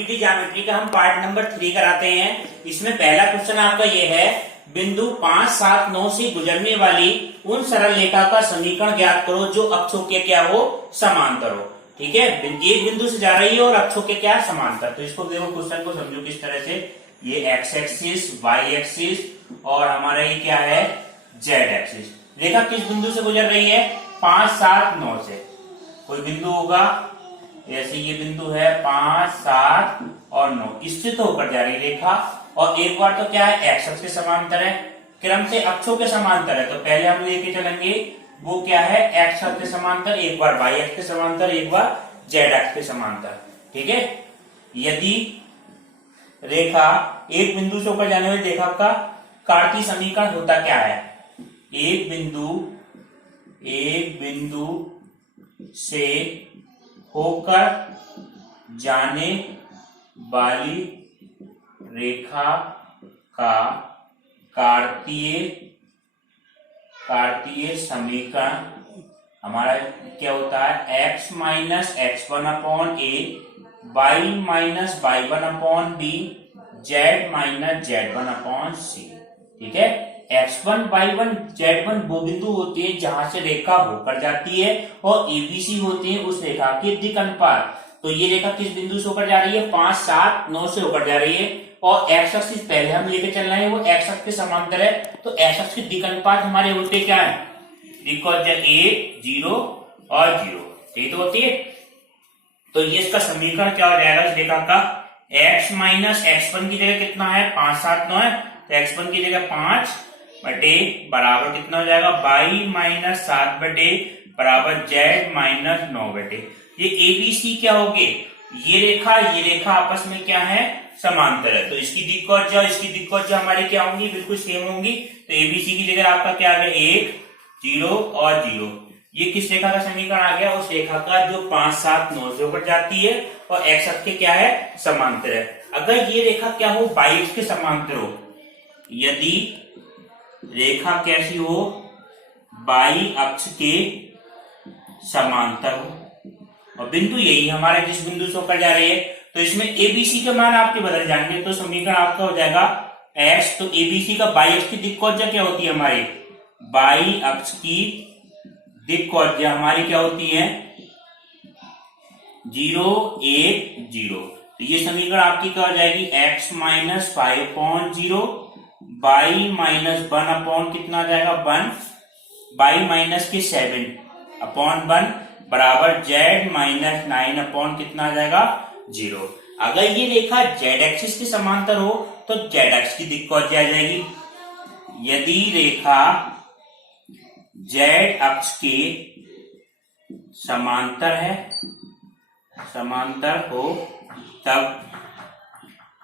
Utility geometry का हम part number 3 कराते हैं। इसमें पहला क्वेश्चन आपका ये है, बिंदु 5, 7, 9 से गुजरने वाली उन सरल रेखा का समीकरण ज्ञात करो जो अक्षों के क्या हो, समांतर हो। ठीक है, एक बिंदु से जा रही है और अक्षों के क्या समांतर। तो इसको देखो, क्वेश्चन को समझो किस तरह से। ये एक्स एक्सिस, वाई एक्सिस और हमारा ये क्या है, जेड एक्सिस। रेखा किस बिंदु से गुजर रही है, 5, 7, 9 से। कोई बिंदु होगा, जैसे ये बिंदु है 5, 7 और 9, इससे तो होकर जा रही रेखा। और एक बार तो क्या है, एक्स अक्ष के समांतर है, क्रम से अक्षों के समांतर है। तो पहले हम लेके चलेंगे वो क्या है, एक्स अक्ष के समांतर, एक बार वाई अक्ष के समांतर, एक बार जेड अक्ष के समांतर। ठीक है, यदि रेखा एक बिंदु से होकर जाने वाली रेखा का कार्तीय समीकरण होता क्या है, एक बिंदु से होकर जाने वाली रेखा का कार्तीय समीकरण हमारा क्या होता है, x minus x1 upon a, y minus y1 upon b, z minus z1 upon c. ठीक है, x1, y1, z1 वो बिंदु होते हैं जहां से रेखा होकर जाती है, और एबीसी होते हैं उस रेखा के दिक् अनुपात। तो ये रेखा किस बिंदु से होकर जा रही है, 5, 7, 9 से होकर जा रही है, और एक्स अक्ष पहले हम लेके चल रहे हैं, वो एक्स अक्ष के समांतर है। तो एक्स अक्ष के दिक् अनुपात हमारे होते क्या है, दिक्कत 1, 0 और 0, यही तो होती है। तो ये इसका समीकरण क्या हो जाएगा इस रेखा का, x माइनस x1 की जगह कितना है, 5, 7, 9 है, तो x1 की जगह 5 बटे बराबर कितना हो जाएगा, y माइनस 7 बटे बराबर z माइनस 9 बटे। ये एबीसी क्या होगे, ये रेखा आपस में क्या है, समांतर है। तो इसकी दिक्कत हमारी क्या होंगी, बिल्कुल सेम होंगी। तो एबीसी की जगह आपका क्या आ गया, 1, 0 और 0। ये किस रेखा का समीकरण आ गया, उस रेखा का जो 5, 7, 9 से होकर जाती है और एक्स अक्ष के क्या है, समांतर है। अगर ये रेखा क्या हो, वाई अक्ष के समांतर हो, यदि रेखा कैसी हो, वाई अक्ष के समांतर हो, और बिंदु यही हमारे जिस बिंदु से होकर जा रही है, तो इसमें एबीसी के मान आपके बदल जाएंगे। तो समीकरण आपका हो जाएगा एक्स, तो एबीसी का वाई अक्ष की दिक्कत क्या होती है, हमारी वाई अक्ष की दिक्कत हमारी क्या होती है, 0, 1, 0। तो ये समीकरण आपकी क्या हो जाएगी, x minus 5/0, y minus 1 upon कितना आ जाएगा, 1, y माइनस के 7 अपॉन 1 बराबर z माइनस 9 अपॉन कितना आ जाएगा, 0। अगर ये रेखा z एक्सिस के समांतर हो तो z अक्ष की दिक्कत आ जाएगी। यदि रेखा z अक्ष के समांतर हो तब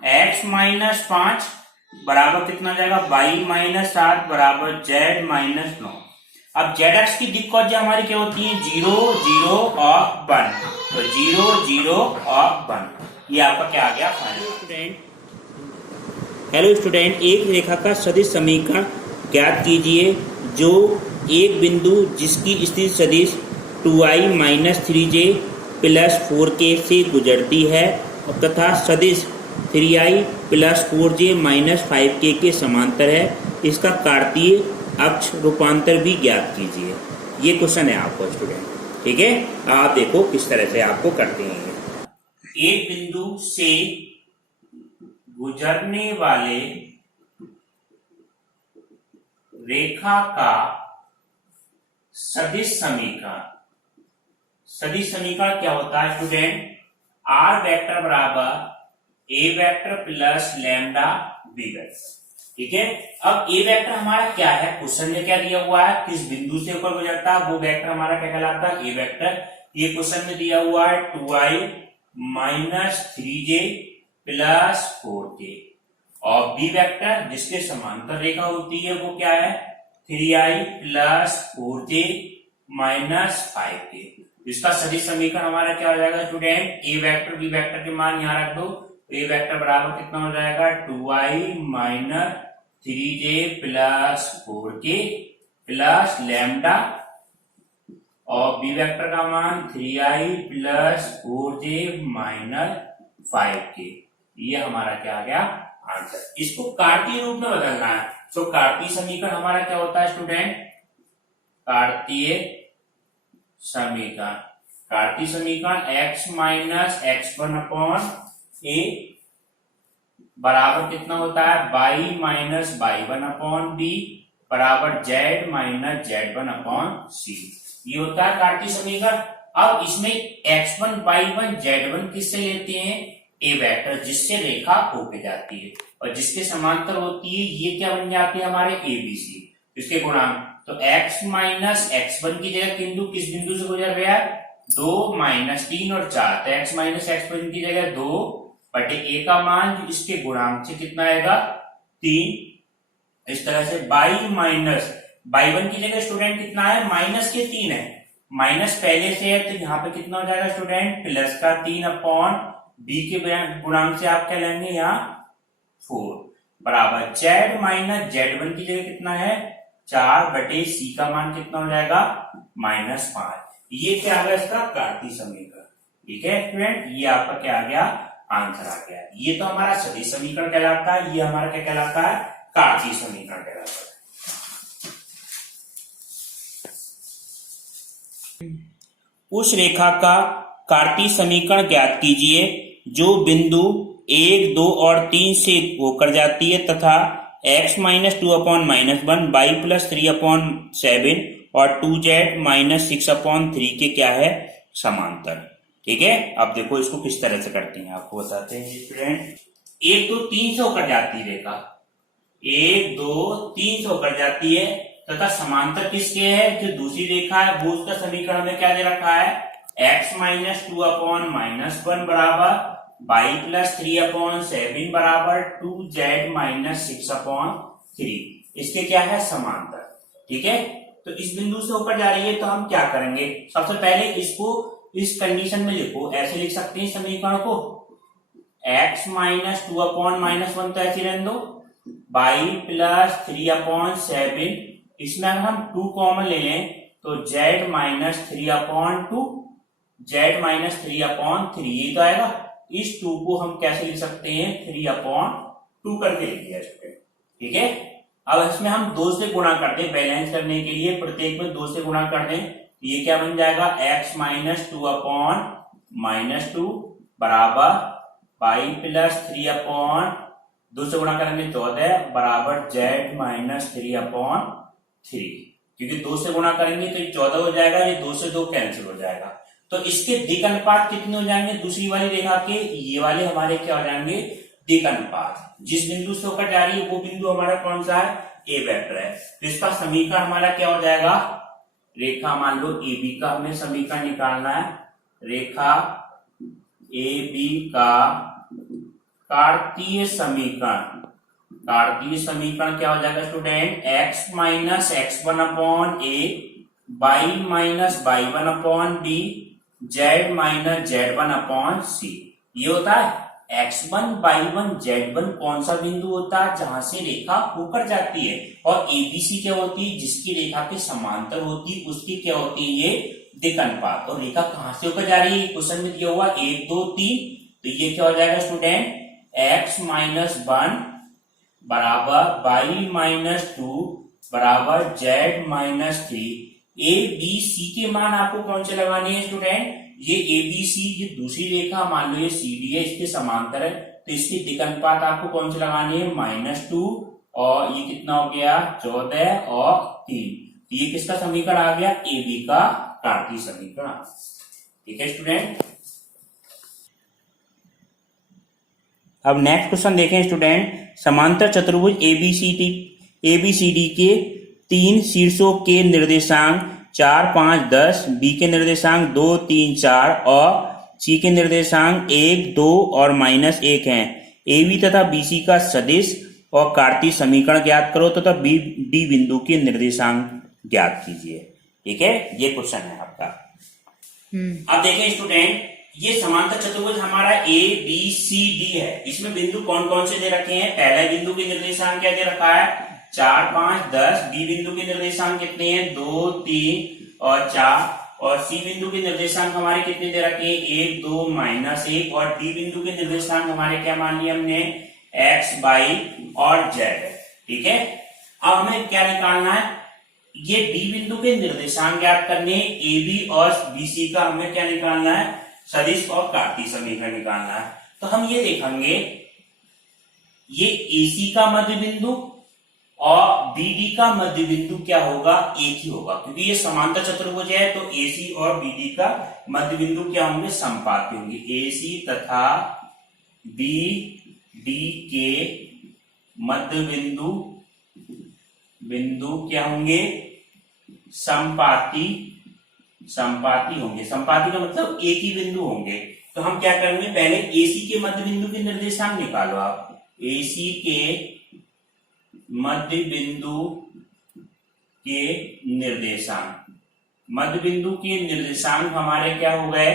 x माइनस 5 बराबर कितना आ जाएगा, y माइनस 7 बराबर z माइनस 9। अब z अक्ष की दिक्कत हमारी क्या होती है, 0, 0 और 1। तो 0, 0 और 1, ये आपका क्या आ गया, फाइनल। हेलो स्टूडेंट, एक रेखा का सदिश समीकरण ज्ञात कीजिए जो एक बिंदु जिसकी स्थिति सदिश 2i minus 3j plus 4k से गुजरती है तथा सदिश 3i plus 4j minus 5k के समांतर है, इसका कार्तीय अक्ष रूपांतर भी ज्ञात कीजिए। ये क्वेश्चन है आपको स्टूडेंट। ठीक है, आप देखो किस तरह से आपको करते हैं। एक बिंदु से गुजरने वाले रेखा का सदिश समीकरण क्या होता है स्टूडेंट, आर वेक्टर बराबर a vector plus lambda B vector. ठीक है, अब ए वेक्टर हमारा क्या है, क्वेश्चन में क्या दिया हुआ है, किस बिंदु से ऊपर गुजरता है, वो वेक्टर हमारा क्या कहलाता है, ए वेक्टर। ये क्वेश्चन में दिया हुआ है 2i minus 3j plus 4k, और बी वेक्टर जिसके समांतर रेखा होती है वो क्या है, 3i plus 4j minus 5k। इसका सदिश समीकरण हमारा क्या हो जाएगा स्टूडेंट, ए वेक्टर बी वेक्टर के मान यहां रख दो। ए वेक्टर बराबर कितना हो जाएगा, 2i minus 3j plus 4k plus lambda, और बी वेक्टर का मान 3i प्लस 4j माइनस 5 के। ये हमारा क्या आ गया आंसर। इसको कार्तीय रूप में बदलना है। तो कार्तीय समीकरण हमारा क्या होता है स्टूडेंट, कार्तीय समीकरण, कार्तीय समीकरण x माइनस x1 अपॉन ए बराबर कितना होता है, y minus y1 upon B बराबर z माइनस z1 अपॉन सी। ये होता है कार्तीय समीकरण। अब इसमें x1 y1 z1 किससे लेते हैं, ए वेक्टर, जिससे रेखा होके जाती है और जिसके समांतर होती है, ये क्या बन जाते हैं हमारे एबीसी, इसके गुणांक। तो x माइनस x1 की जगह बिंदु किस बिंदु से गुजर रहा है, 2 माइनस 3 और 4। तो x माइनस x1 की जगह 2 बटे ए का मान इसके गुणांक से कितना आएगा 3। इस तरह से y माइनस y1 की जगह स्टूडेंट कितना है, माइनस के 3 है, माइनस पहले से है तो यहाँ पे कितना हो जाएगा स्टूडेंट, प्लस का 3 अपॉन बी के गुणांक से आप क्या लेंगे यहाँ 4 बराबर z माइनस z1 की जगह कितना है 4 बटे सी का मान कितना हो जाएगा -5। ये क्या आ गया इसका कार्तीय समीकरण। ठीक है स्टूडेंट, ये आपका क्या आ गया आंसर आ गया। ये तो हमारा सदिश समीकरण कहलाता है, ये हमारा क्या कहलाता है कार्तीय समीकरण कहलाता है। उस रेखा का कार्तीय समीकरण ज्ञात कीजिए जो बिंदु 1, 2 और 3 से होकर जाती है तथा x minus 2 upon -1 y plus 3 upon 7 और 2z माइनस 6 अपॉन 3 के क्या है समांतर। ठीक है, अब देखो इसको किस तरह से करते हैं आपको बताते हैं स्टूडेंट। 1, 2, 3 से होकर जाती है रेखा, 1, 2, 3 से होकर जाती है तथा समांतर किसके है, जो दूसरी रेखा है वो उसका समीकरण में क्या दे रखा है, x माइनस 2 अपॉन -1 बराबर y प्लस 3 अपॉन 7 बराबर 2z माइनस 6 अपॉन 3। इसके क्या है समांतर। ठीक है, तो इस बिंदु से होकर जा रही है तो हम क्या करेंगे, सबसे पहले इसको इस कंडीशन में लिखो, ऐसे लिख सकते हैं समीकरण को, x माइनस 2 अपॉन -1 तो ऐसे रहने दो, y प्लस 3 अपॉन 7, इसमें अगर हम 2 कॉमन ले लें तो z माइनस 3 अपॉन 2, z माइनस 3 अपॉन 3 ये तो आएगा। इस 2 को हम कैसे लिख सकते हैं 3 अपॉन 2 करके लिख दिया इसको। ठीक है, अब इसमें हम 2 से गुणा कर दें, बैलेंस करने के लिए प्रत्येक में 2 से गुणा कर दें, ये क्या बन जाएगा x माइनस 2 अपॉन -2 बराबर y प्लस 3 अपॉन 2 से गुणा करेंगे 14 बराबर z माइनस 3 अपॉन 3। क्योंकि 2 से गुणा करेंगे तो ये 14 हो जाएगा, ये 2 से 2 कैंसिल हो जाएगा। तो इसके दिक अनुपात कितने हो जाएंगे दूसरी वाली रेखा के, ये वाले हमारे क्या हो जाएंगे दिक अनुपात। जिस बिंदु से होकर जा रही है वो बिंदु हमारा कौन सा है, ए वेक्टर है। तो इसका समीकरण हमारा क्या हो जाएगा, रेखा मान लो ए बी का हमें समीकरण निकालना है, रेखा ए बी का कार्तीय समीकरण। कार्तीय समीकरण क्या हो जाएगा student, x minus x1 upon a y minus y1 upon b z minus z1 upon सी। ये होता है x1 y1 z1 कौन सा बिंदु होता है जहां से रेखा होकर जाती है, और एबीसी क्या होती है जिसकी रेखा के समांतर होती है उसकी क्या होती है ये दिक अनुपात। और रेखा कहां से होकर जा रही है क्वेश्चन में दिया हुआ 1, 2, 3, तो ये क्या हो जाएगा स्टूडेंट x माइनस 1 बराबर y माइनस 2 बराबर z माइनस 3। ए बी सी के मान आपको कौन से लगाने हैं स्टूडेंट, ये ए बी सी ये दूसरी रेखा मान लो ये सी डी है, इसके समांतर है, तो इसके दिक अनुपात आपको कौन से लगाने हैं -2 और ये कितना हो गया 14 और 3। तो ये किसका समीकरण आ गया, ए बी का कार्तीय समीकरण। ठीक है स्टूडेंट, अब नेक्स्ट क्वेश्चन देखें स्टूडेंट। समांतर चतुर्भुज एबीसीडी के 3 शीर्षों के निर्देशांक 4, 5, 10, बी के निर्देशांक 2, 3, 4 और सी के निर्देशांक 1, 2 और -1 हैं। ए बी तथा बीसी का सदिश और कार्तीय समीकरण ज्ञात करो तथा बी डी बिंदु के निर्देशांक ज्ञात कीजिए। ठीक है, ये क्वेश्चन है आपका। अब देखें स्टूडेंट, ये समांतर चतुर्भुज हमारा ए बी सी डी है, इसमें बिंदु कौन कौन से दे रखे हैं। पहला बिंदु के निर्देशांक क्या दे रखा है 4, 5, 10, बी बिंदु के निर्देशांक कितने हैं 2, 3 और 4, और सी बिंदु के निर्देशांक हमारे कितने दे रखे हैं, 1 2 -1, और डी बिंदु के निर्देशांक हमारे क्या मान लिए हमने, x y और z। ठीक है, अब हमें क्या निकालना है, ये डी बिंदु के निर्देशांक ज्ञात करने, ए बी और बी सी का हमें क्या निकालना है, सदिश और कार्तीय समीकरण निकालना है। तो हम ये देखेंगे, ये एसी का मध्य बिंदु और बीडी का मध्य बिंदु क्या होगा, एक ही होगा, क्योंकि ये समांतर चतुर्भुज है। तो एसी और बीडी का मध्य बिंदु क्या होंगे, समपाती होंगे। एसी तथा बीडी के मध्य बिंदु क्या होंगे, समपाती होंगे। समपाती का मतलब एक ही बिंदु होंगे। तो हम क्या करेंगे, पहले एसी के मध्य बिंदु के निर्देशांक निकालो आप। एसी के मध्य बिंदु के निर्देशांक हमारे क्या हो गए,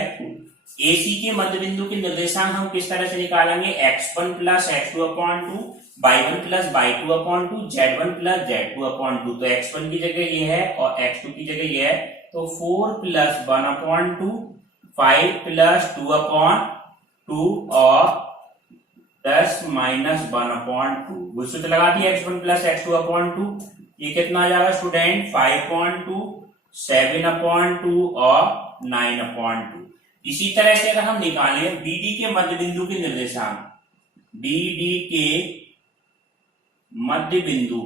एसी के मध्य बिंदु के निर्देशांक हम किस तरह से निकालेंगे, x1 plus x2/2, y1 plus y2/2, z1 plus z2/2। तो x1 की जगह ये है और x2 की जगह ये है, तो 4 प्लस 1/2, 5 प्लस 2/2 और 10 माइनस 1/2। वो सूत्र लगा दिया, x1 प्लस x2/2, ये कितना आ जाएगा स्टूडेंट, 5/2, 7/2 और 9/2। इसी तरह से अगर हम निकालें बीडी के मध्य बिंदु के निर्देशांक, बीडी के मध्य बिंदु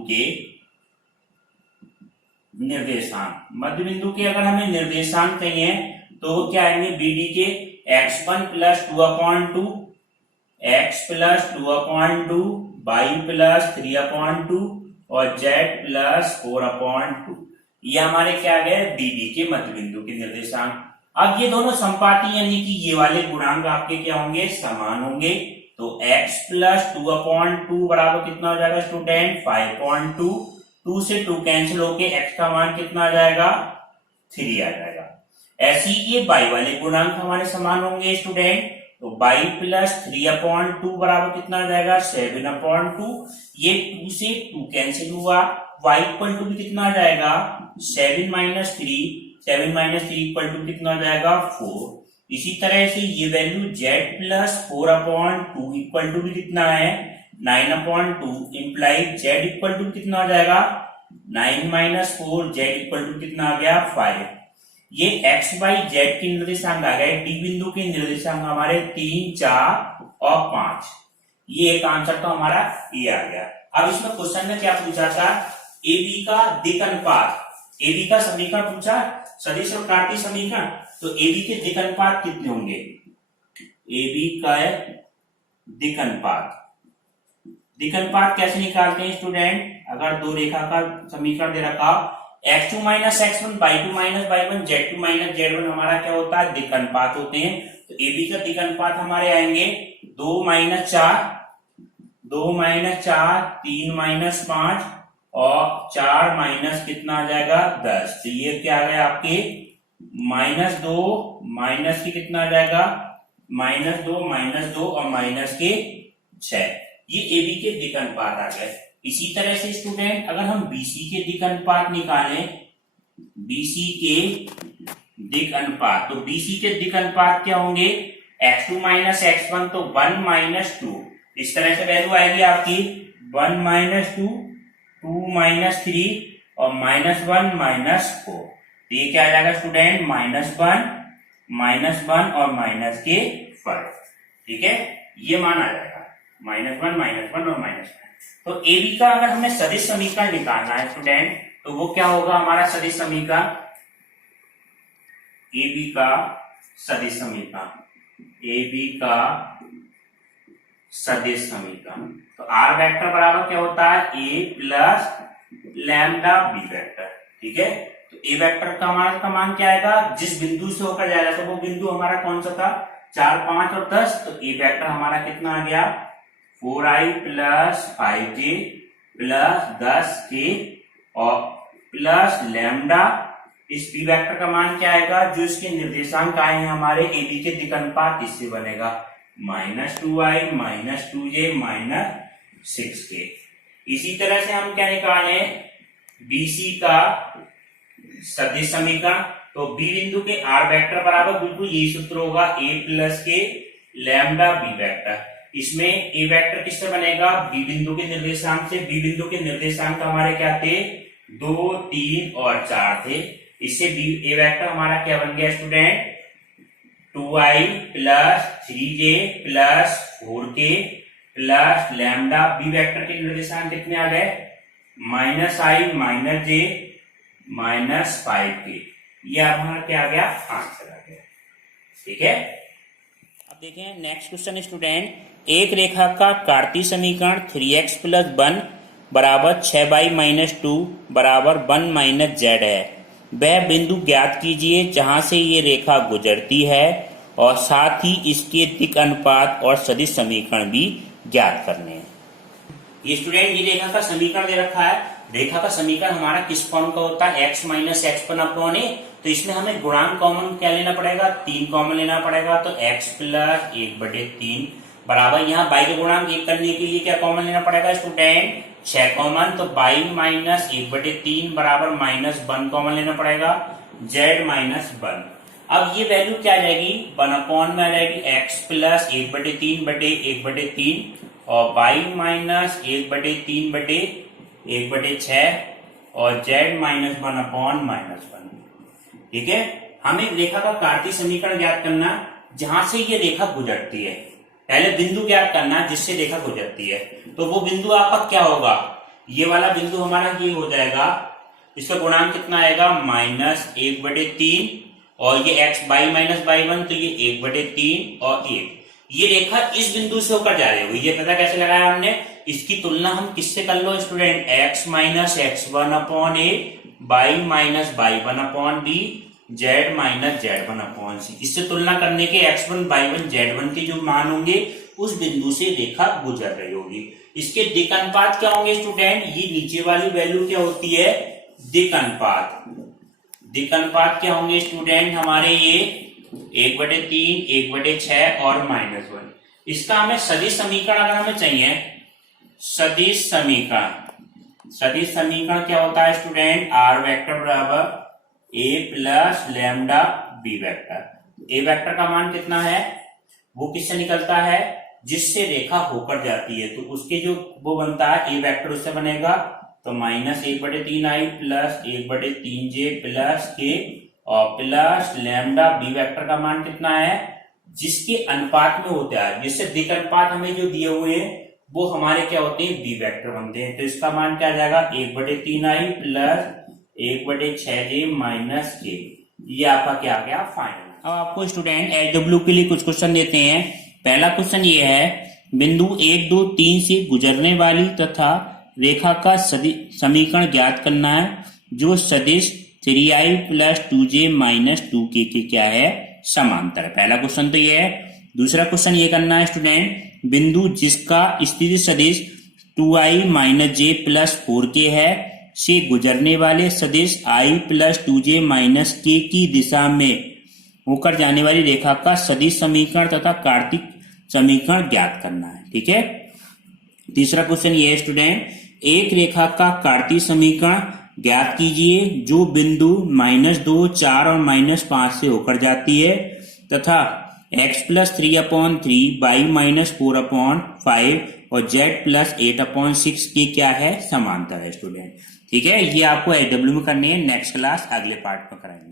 के अगर हमें निर्देशांक चाहिए तो क्या आएंगे, बीडी के x1 plus 2/2, x plus 2/2, y plus 3/2 और z प्लस 4/2। ये हमारे क्या गए, बीडी के मध्य बिंदु के निर्देशांक। अब ये दोनों समपाती यानी कि ये वाले गुणांक आपके क्या होंगे, समान होंगे। तो x प्लस 2/2 बराबर कितना हो जाएगा स्टूडेंट, 5/2। 2 से 2 कैंसिल होके x का मान कितना आ जाएगा, 3 आ जाएगा। ऐसे ही ये y वाले गुणांक हमारे समान होंगे स्टूडेंट। तो y प्लस 3/2 बराबर कितना आ जाएगा, 7/2। ये 2 से 2 कैंसिल हुआ, y इक्वल टू भी कितना आ जाएगा, 7 माइनस 3 इक्वल टू कितना आ जाएगा, 4। इसी तरह से ये value z plus 4/2 equal to भी कितना है, 9/2, इम्प्लाई z इक्वल टू कितना आ जाएगा, 9 माइनस 4, z इक्वल टू कितना आ गया, 5। ये x y z के निर्देशांक आ गए। डी बिंदु के निर्देशांक हमारे 3 4 और 5। ये एक आंसर तो हमारा ये आ गया। अब इसमें क्वेश्चन में क्या पूछा था, ए बी का दिक् अनुपात, ए बी का समीकरण पूछा, सदिश और कार्तीय समीकरण। तो ए बी के दिक् अनुपात कितने होंगे, ए बी का दिक् अनुपात कैसे निकालते हैं स्टूडेंट, अगर दो रेखा का समीकरण दे रखा, x2 minus x1, y2 minus y1, z2 minus z1 हमारा क्या होता है, दिक् अनुपात होते हैं। तो ए बी का दिक् अनुपात हमारे आएंगे 2 माइनस 4, 3 माइनस 5 और 4 माइनस कितना आ जाएगा, 10। तो ये क्या आ गया आपके -2 माइनस के कितना आ जाएगा, -2 और माइनस के 6। ये ए बी के दिक् अनुपात आ गए। इसी तरह से स्टूडेंट अगर हम बीसी के दिक् अनुपात निकालें, बीसी के दिक् अनुपात, तो बीसी के दिक् अनुपात क्या होंगे, x2 माइनस x1, तो 1 माइनस 2। इस तरह से वैल्यू आएगी आपकी 1 माइनस 2, 2 माइनस 3 और -1 माइनस 4। तो ये क्या आ जाएगा स्टूडेंट, -1 और माइनस के फर्क। ठीक है, ये मान आ जाएगा -1 और -1। तो ए बी का अगर हमें सदिश समीकरण निकालना है स्टूडेंट, तो वो क्या होगा हमारा सदिश समीकरण, ए बी का सदिश समीकरण। तो आर वेक्टर बराबर क्या होता है, ए प्लस लैम्डा बी वेक्टर। ठीक है, तो ए वेक्टर का हमारा का मान क्या आएगा, जिस बिंदु से होकर जाएगा, तो वो बिंदु हमारा कौन सा था, 4 5 और 10। तो ए वेक्टर हमारा कितना आ गया, 4i plus 5j plus 10k और प्लस लैम्डा। इस बी वेक्टर का मान क्या आएगा, जो इसके निर्देशांक आए हैं हमारे ए बी के दिक् अनुपात, इससे बनेगा -2i -2j -6k। इसी तरह से हम क्या निकालें, बीसी का सदिश समीकरण। तो बी बिंदु के आर वेक्टर बराबर बिल्कुल यही सूत्र होगा, ए प्लस के लैम्डा बी वेक्टर। इसमें ए वेक्टर किससे बनेगा, बी बिंदु के निर्देशांक से। बी बिंदु के निर्देशांक हमारे क्या थे, 2, 3 और 4 थे। इससे बी ए वेक्टर हमारा क्या बन गया student, 2i plus 3j plus 4k plus lambda. B vector के निर्देशांक कितने आ गए, -i minus j minus 5k। ये हमारा क्या आ गया, आंसर आ गया। ठीक है, अब देखें नेक्स्ट क्वेश्चन स्टूडेंट, एक रेखा का कार्तीय समीकरण 3x प्लस 1 बराबर 6y-2 बराबर 1 - z है। वह बिंदु ज्ञात कीजिए जहां से ये रेखा गुजरती है और साथ ही इसके दिक् अनुपात और सदिश समीकरण भी ज्ञात करने हैं। ये स्टूडेंट ये रेखा का समीकरण दे रखा है। रेखा का समीकरण हमारा किस फॉर्म का होता है, x minus x upon a। तो इसमें हमें गुणांक कॉमन क्या लेना पड़ेगा, 3 कॉमन लेना पड़ेगा। तो x प्लस 1/3 बराबर, यहाँ y के गुणांक 1 करने के लिए क्या कॉमन लेना पड़ेगा स्टूडेंट, 6 कॉमन। तो y माइनस 1/3 बराबर -1 कॉमन लेना पड़ेगा, z माइनस 1। अब ये वैल्यू क्या आ जाएगी, 1 अपॉन में आ जाएगी x प्लस 1/3/1/3 और y माइनस 1/3/1/6 और z माइनस 1 अपॉन -1। ठीक है, हमें रेखा का कार्तीय समीकरण ज्ञात करना जहां से ये रेखा गुजरती है। पहले बिंदु ज्ञात करना जिससे रेखा गुजरती है। तो वो बिंदु आपका क्या होगा, ये वाला बिंदु हमारा ये हो जाएगा। इसका गुणांक कितना आएगा, -1/3 और ये x y माइनस y1 तो ये 1/3 और 1। ये रेखा इस बिंदु से होकर जा रही होगी। ये पता कैसे लगाया हमने, इसकी तुलना हम किससे कर लो student, x minus x1 upon a, y minus y1 upon b, z minus z1 upon c। इससे तुलना करने के x1 y1 z1 के जो मान होंगे उस बिंदु से रेखा गुजर रही होगी। इसके दिक् अनुपात क्या होंगे स्टूडेंट, ये नीचे वाली वैल्यू क्या होती है, दिक् अनुपात। दिक् अनुपात क्या होंगे स्टूडेंट हमारे, ये 1/3 1/6 और -1। इसका हमें सदिश समीकरण अगर हमें चाहिए, सदिश समीकरण क्या होता है स्टूडेंट, आर वेक्टर बराबर a plus lambda B vector. A vector का मान कितना है, वो किससे निकलता है, जिससे रेखा होकर जाती है। तो उसके जो वो बनता है ए वेक्टर, उससे बनेगा तो -1/3i plus 1/3j plus k और प्लस लैम्डा बी वेक्टर का मान कितना है, जिसके अनुपात में होता है। जिससे दिक् अनुपात हमें जो दिए हुए हैं वो हमारे क्या होते हैं, बी वेक्टर बनते हैं। तो इसका मान क्या आ जाएगा, 1/3i plus 1/6j minus k। ये आपका क्या आ गया, फाइनल। अब आपको स्टूडेंट एलडब्ल्यू के लिए कुछ क्वेश्चन देते हैं। पहला क्वेश्चन ये है, बिंदु 1, 2, 3 से गुजरने वाली तथा रेखा का समीकरण ज्ञात करना है जो सदिश 3i plus 2j minus 2k के क्या है, समांतर है। पहला क्वेश्चन तो ये है। दूसरा क्वेश्चन ये करना है स्टूडेंट, बिंदु जिसका स्थिति सदिश 2i minus j plus 4k है से गुजरने वाले सदिश i plus 2j minus k की दिशा में होकर जाने वाली रेखा का सदिश समीकरण तथा कार्तीय समीकरण ज्ञात करना है। ठीक है, तीसरा क्वेश्चन ये है स्टूडेंट, एक रेखा का कार्तीय समीकरण ज्ञात कीजिए जो बिंदु -2, 4 और -5 से होकर जाती है तथा x प्लस 3/3, y माइनस 4/5 और z प्लस 8/6 के क्या है, समांतर है स्टूडेंट। ठीक है, ये आपको एलडब्ल्यू में करनी है। नेक्स्ट क्लास अगले पार्ट में कराएंगे।